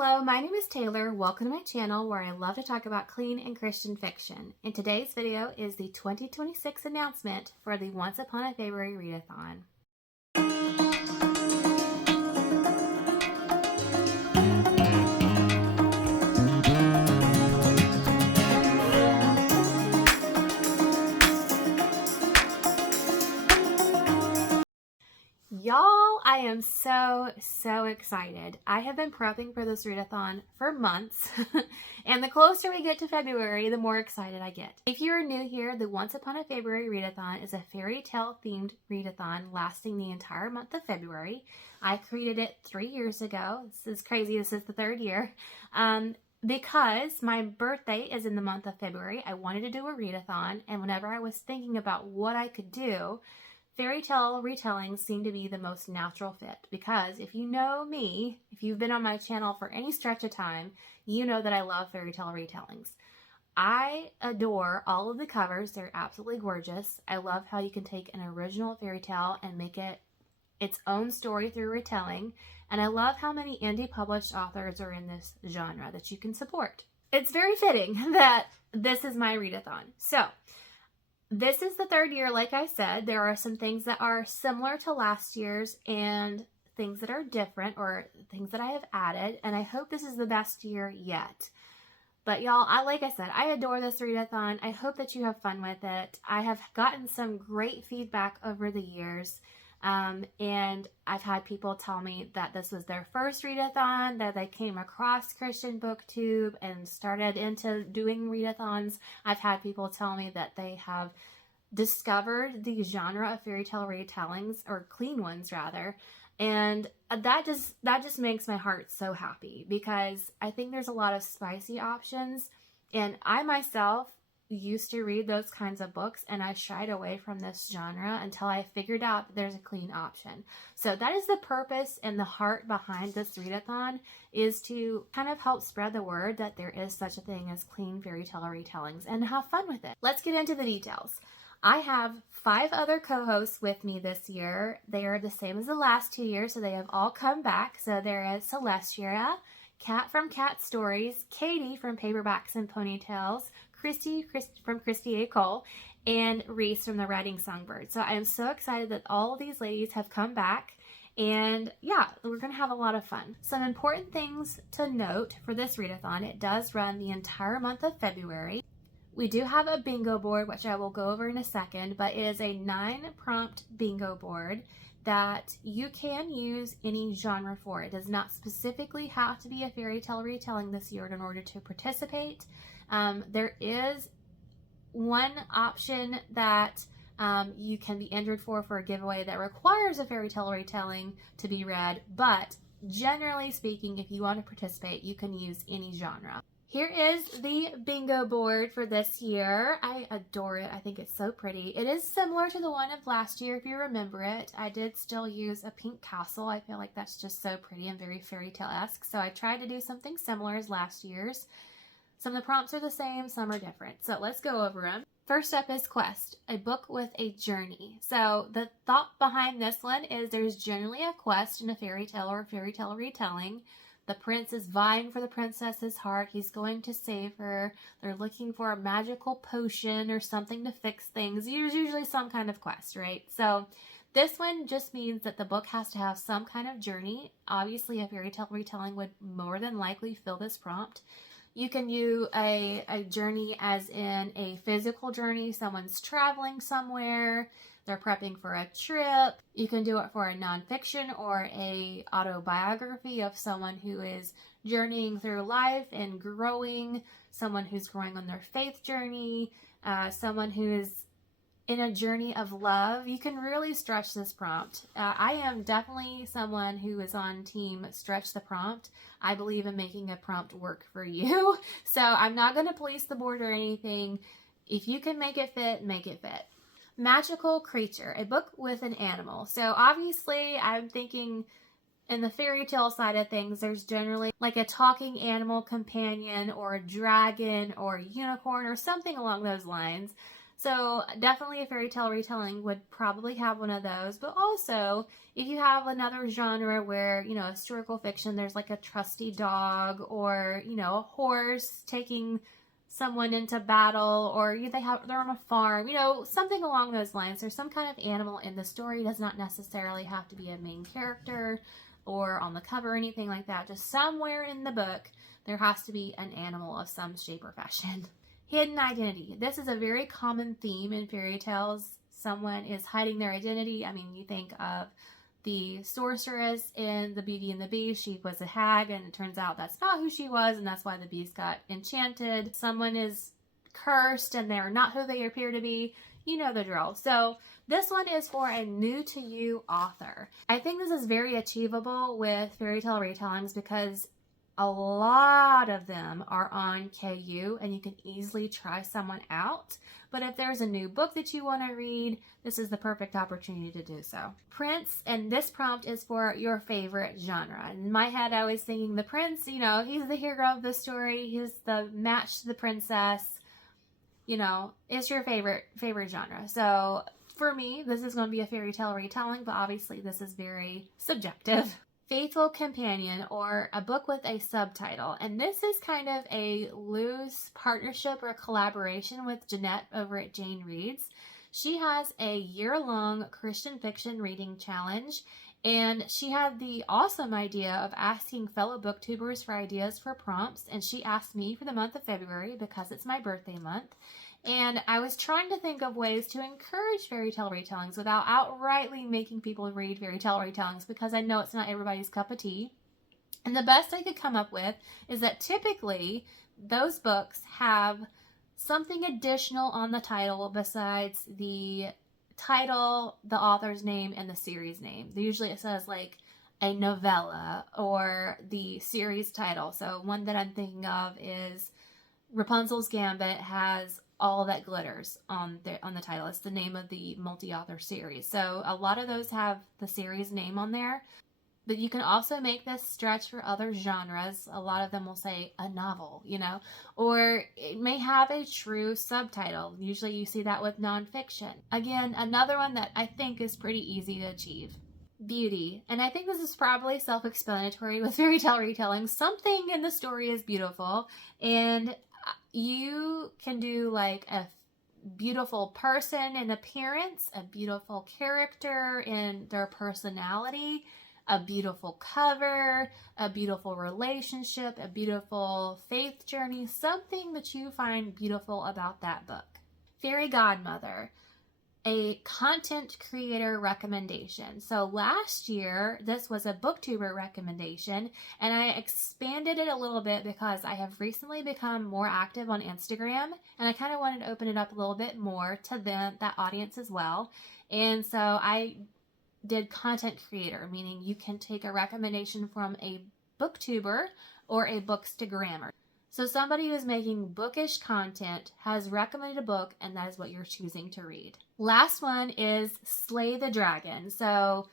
Hello, my name is Taylor. Welcome to my channel where I love to talk about clean and Christian fiction. And today's video is the 2026 announcement for the Once Upon a Faebruary Readathon. Y'all, I am so excited. I have been prepping for this readathon for months, and the closer we get to February, the more excited I get. If you are new here, the Once Upon a Faebruary Readathon is a fairy tale themed readathon lasting the entire month of February. I created it 3 years ago. This is crazy. This is the 3rd year. Because my birthday is in the month of February, I wanted to do a readathon, and whenever I was thinking about what I could do, fairytale retellings seem to be the most natural fit because if you know me, if you've been on my channel for any stretch of time, you know that I love fairytale retellings. I adore all of the covers. They're absolutely gorgeous. I love how you can take an original fairy tale and make it its own story through retelling. And I love how many indie published authors are in this genre that you can support. It's very fitting that this is my readathon. So, this is the 3rd year, like I said. There are some things that are similar to last year's and things that are different or things that I have added, and I hope this is the best year yet. But y'all, like I said, I adore this readathon. I hope that you have fun with it. I have gotten some great feedback over the years, and I've had people tell me that this was their first readathon, that they came across Christian BookTube and started into doing readathons. I've had people tell me that they have discovered the genre of fairy tale retellings, or clean ones rather, and that just makes my heart so happy because I think there's a lot of spicy options, and I myself used to read those kinds of books and I shied away from this genre until I figured out that there's a clean option. So that is the purpose and the heart behind this readathon, is to kind of help spread the word that there is such a thing as clean fairy tale retellings and have fun with it. Let's get into the details. I have 5 other co-hosts with me this year. They are the same as the last 2 years, so they have all come back. So there is Celestia, Kat from Cat Stories, Katie from Paperbacks and Ponytails, Christy from Christy A. Cole, and Reese from the Writing Songbird. So I am so excited that all of these ladies have come back, and yeah, we're going to have a lot of fun. Some important things to note for this readathon: it does run the entire month of February. We do have a bingo board, which I will go over in a second, but it is a 9-prompt bingo board that you can use any genre for. It does not specifically have to be a fairy tale retelling this year in order to participate. There is one option that you can be entered for a giveaway that requires a fairy tale retelling to be read, but generally speaking, if you want to participate, you can use any genre. Here is the bingo board for this year. I adore it. I think it's so pretty. It is similar to the one of last year, if you remember it. I did still use a pink castle. I feel like that's just so pretty and very fairy tale-esque. So I tried to do something similar as last year's. Some of the prompts are the same, some are different. So let's go over them. First up is Quest, a book with a journey. So the thought behind this one is there's generally a quest in a fairy tale or a fairy tale retelling. The prince is vying for the princess's heart. He's going to save her. They're looking for a magical potion or something to fix things. There's usually some kind of quest, right? So this one just means that the book has to have some kind of journey. Obviously, a fairy tale retelling would more than likely fill this prompt. You can do a journey as in a physical journey. Someone's traveling somewhere. They're prepping for a trip. You can do it for a nonfiction or a autobiography of someone who is journeying through life and growing, someone who's growing on their faith journey, someone who is in a journey of love. You can really stretch this prompt. I am definitely someone who is on team stretch the prompt. I believe in making a prompt work for you. So I'm not going to police the board or anything. If you can make it fit, make it fit. Magical Creature, a book with an animal. So obviously I'm thinking in the fairy tale side of things, there's generally like a talking animal companion or a dragon or a unicorn or something along those lines. So definitely a fairy tale retelling would probably have one of those. But also, if you have another genre where, you know, historical fiction, there's like a trusty dog or, you know, a horse taking someone into battle, or they're on a farm, you know, something along those lines. There's some kind of animal in the story. It does not necessarily have to be a main character or on the cover or anything like that. Just somewhere in the book, there has to be an animal of some shape or fashion. Hidden identity. This is a very common theme in fairy tales. Someone is hiding their identity. I mean, you think of the sorceress in The Beauty and the Beast. She was a hag, and it turns out that's not who she was, and that's why the beast got enchanted. Someone is cursed, and they're not who they appear to be. You know the drill. So this one is for a new to you author. I think this is very achievable with fairy tale retellings because a lot of them are on KU, and you can easily try someone out. But if there's a new book that you want to read, this is the perfect opportunity to do so. Prince, and this prompt is for your favorite genre. In my head, I was thinking the prince, you know, he's the hero of the story. He's the match to the princess. You know, it's your favorite genre. So for me, this is going to be a fairy tale retelling, but obviously this is very subjective. Faithful Companion, or a book with a subtitle. And this is kind of a loose partnership or collaboration with Jeanette over at Jane Reads. She has a year-long Christian fiction reading challenge, and she had the awesome idea of asking fellow booktubers for ideas for prompts, and she asked me for the month of February because it's my birthday month. And I was trying to think of ways to encourage fairy tale retellings without outrightly making people read fairy tale retellings, because I know it's not everybody's cup of tea. And the best I could come up with is that typically those books have something additional on the title besides the title, the author's name, and the series name. Usually it says like a novella or the series title. So one that I'm thinking of is Rapunzel's Gambit has All That Glitters on the title. It's the name of the multi-author series. So a lot of those have the series name on there. But you can also make this stretch for other genres. A lot of them will say a novel, you know, or it may have a true subtitle. Usually you see that with nonfiction. Again, another one that I think is pretty easy to achieve. Beauty. And I think this is probably self-explanatory with fairy tale retelling. Something in the story is beautiful, and you can do like a beautiful person in appearance, a beautiful character in their personality, a beautiful cover, a beautiful relationship, a beautiful faith journey, something that you find beautiful about that book. Fairy Godmother, a content creator recommendation. So last year, this was a booktuber recommendation, and I expanded it a little bit because I have recently become more active on Instagram, and I kind of wanted to open it up a little bit more to that audience as well. And so I did content creator, meaning you can take a recommendation from a booktuber or a bookstagrammer. So somebody who's making bookish content has recommended a book, and that is what you're choosing to read. Last one is Slay the Dragon. So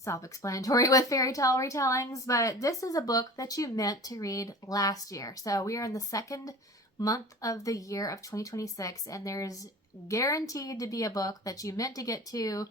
self-explanatory with fairy tale retellings, but this is a book that you meant to read last year. So we are in the second month of the year of 2026, and there's guaranteed to be a book that you meant to get to,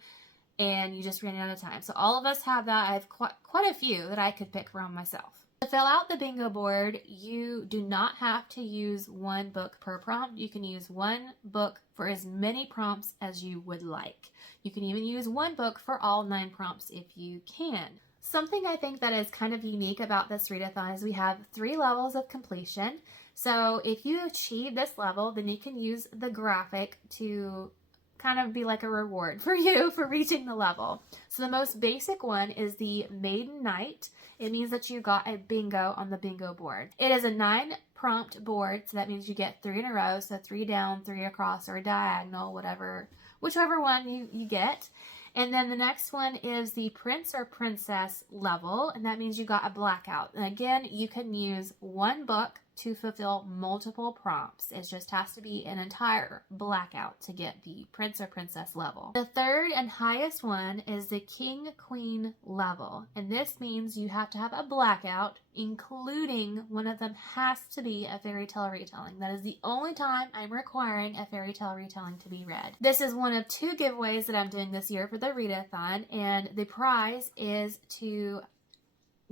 and you just ran out of time. So all of us have that. I have quite a few that I could pick from myself. To fill out the bingo board, you do not have to use one book per prompt. You can use one book for as many prompts as you would like. You can even use one book for all 9 prompts if you can. Something I think that is kind of unique about this readathon is we have 3 levels of completion. So if you achieve this level, then you can use the graphic to kind of be like a reward for you for reaching the level. So the most basic one is the Maiden Night. It means that you got a bingo on the bingo board. It is a 9 prompt board, so that means you get 3 in a row, so 3 down, 3 across, or a diagonal, whichever one you get. And then the next one is the Prince or Princess level, and that means you got a blackout. And again, you can use one book to fulfill multiple prompts. It just has to be an entire blackout to get the prince or princess level. The third and highest one is the king queen level, and this means you have to have a blackout, including one of them has to be a fairy tale retelling. That is the only time I'm requiring a fairy tale retelling to be read. This is one of 2 giveaways that I'm doing this year for the readathon, and the prize is to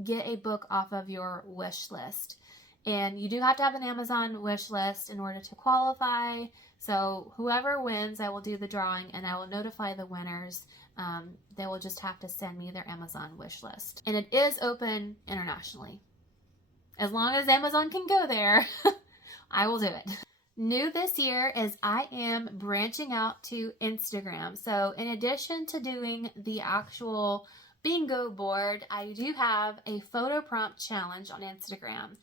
get a book off of your wish list. And you do have to have an Amazon wish list in order to qualify. So whoever wins, I will do the drawing and I will notify the winners. They will just have to send me their Amazon wish list. And it is open internationally. As long as Amazon can go there, I will do it. New this year is I am branching out to Instagram. So in addition to doing the actual bingo board, I do have a photo prompt challenge on Instagram.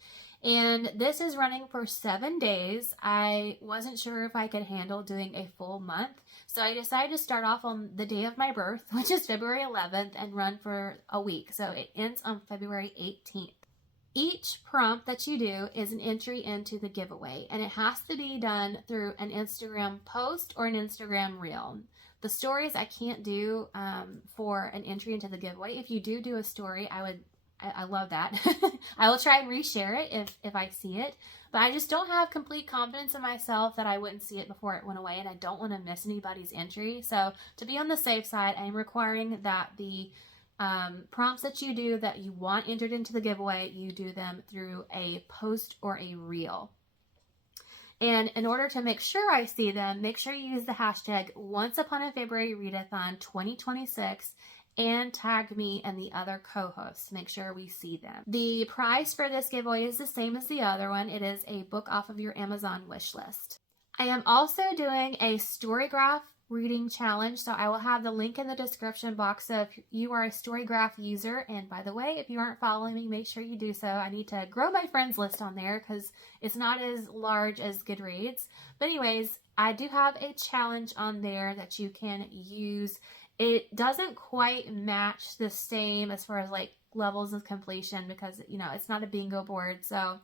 And this is running for 7 days. I wasn't sure if I could handle doing a full month, so I decided to start off on the day of my birth, which is February 11th, and run for a week. So it ends on February 18th. Each prompt that you do is an entry into the giveaway, and it has to be done through an Instagram post or an Instagram reel. The stories I can't do for an entry into the giveaway. If you do a story, I love that. I will try and reshare it if I see it, but I just don't have complete confidence in myself that I wouldn't see it before it went away, and I don't want to miss anybody's entry. So to be on the safe side, I'm requiring that the prompts that you do that you want entered into the giveaway, you do them through a post or a reel. And in order to make sure I see them, make sure you use the hashtag OnceUponAFaebruary Readathon 2026 and tag me and the other co-hosts. Make sure we see them. The prize for this giveaway is the same as the other one. It is a book off of your Amazon wish list. I am also doing a Storygraph reading challenge, so I will have the link in the description box. So if you are a Storygraph user, and by the way, if you aren't following me, make sure you do so. I need to grow my friends list on there because it's not as large as Goodreads. But anyways, I do have a challenge on there that you can use. It doesn't quite match the same as far as like levels of completion because, you know, it's not a bingo board. So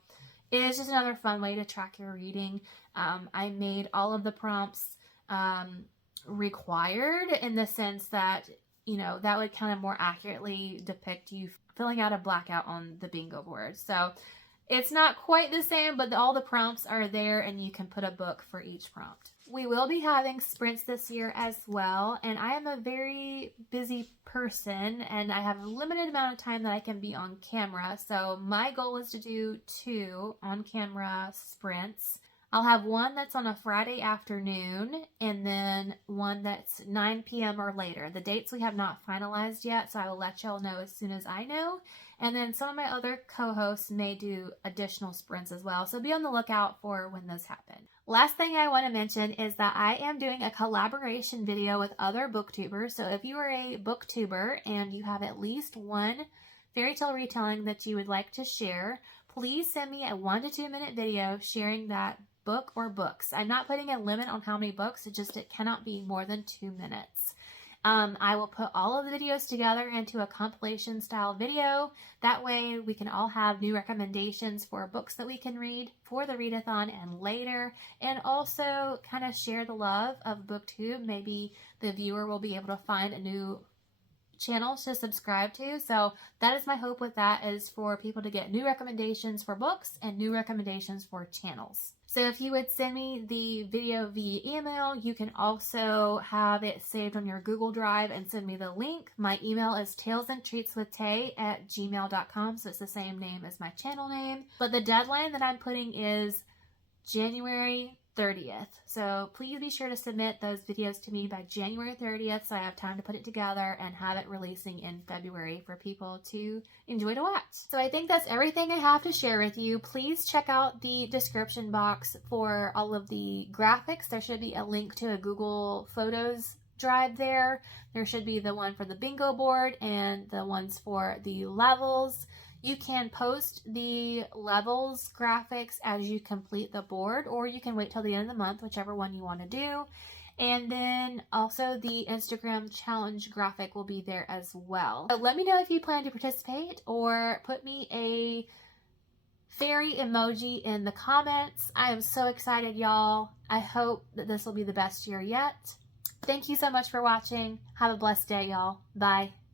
it is just another fun way to track your reading. I made all of the prompts required in the sense that, you know, that would kind of more accurately depict you filling out a blackout on the bingo board. So it's not quite the same, but all the prompts are there and you can put a book for each prompt. We will be having sprints this year as well, and I am a very busy person and I have a limited amount of time that I can be on camera. So my goal is to do 2 on-camera sprints. I'll have one that's on a Friday afternoon and then one that's 9 p.m. or later. The dates we have not finalized yet, so I will let y'all know as soon as I know. And then some of my other co-hosts may do additional sprints as well, so be on the lookout for when those happen. Last thing I want to mention is that I am doing a collaboration video with other booktubers. So if you are a booktuber and you have at least one fairy tale retelling that you would like to share, please send me a 1 to 2 minute video sharing that book or books. I'm not putting a limit on how many books, it cannot be more than 2 minutes. I will put all of the videos together into a compilation style video. That way we can all have new recommendations for books that we can read for the readathon and later, and also kind of share the love of BookTube. Maybe the viewer will be able to find a new channel to subscribe to. So that is my hope with that, is for people to get new recommendations for books and new recommendations for channels. So if you would send me the video via email, you can also have it saved on your Google Drive and send me the link. My email is talesandtreatswithtay@gmail.com, so it's the same name as my channel name. But the deadline that I'm putting is January 30th. So please be sure to submit those videos to me by January 30th so I have time to put it together and have it releasing in February for people to enjoy to watch. So I think that's everything I have to share with you. Please check out the description box for all of the graphics. There should be a link to a Google Photos drive there. There should be the one for the bingo board and the ones for the levels. You can post the levels graphics as you complete the board, or you can wait till the end of the month, whichever one you want to do. And then also the Instagram challenge graphic will be there as well. So let me know if you plan to participate, or put me a fairy emoji in the comments. I am so excited, y'all. I hope that this will be the best year yet. Thank you so much for watching. Have a blessed day, y'all. Bye.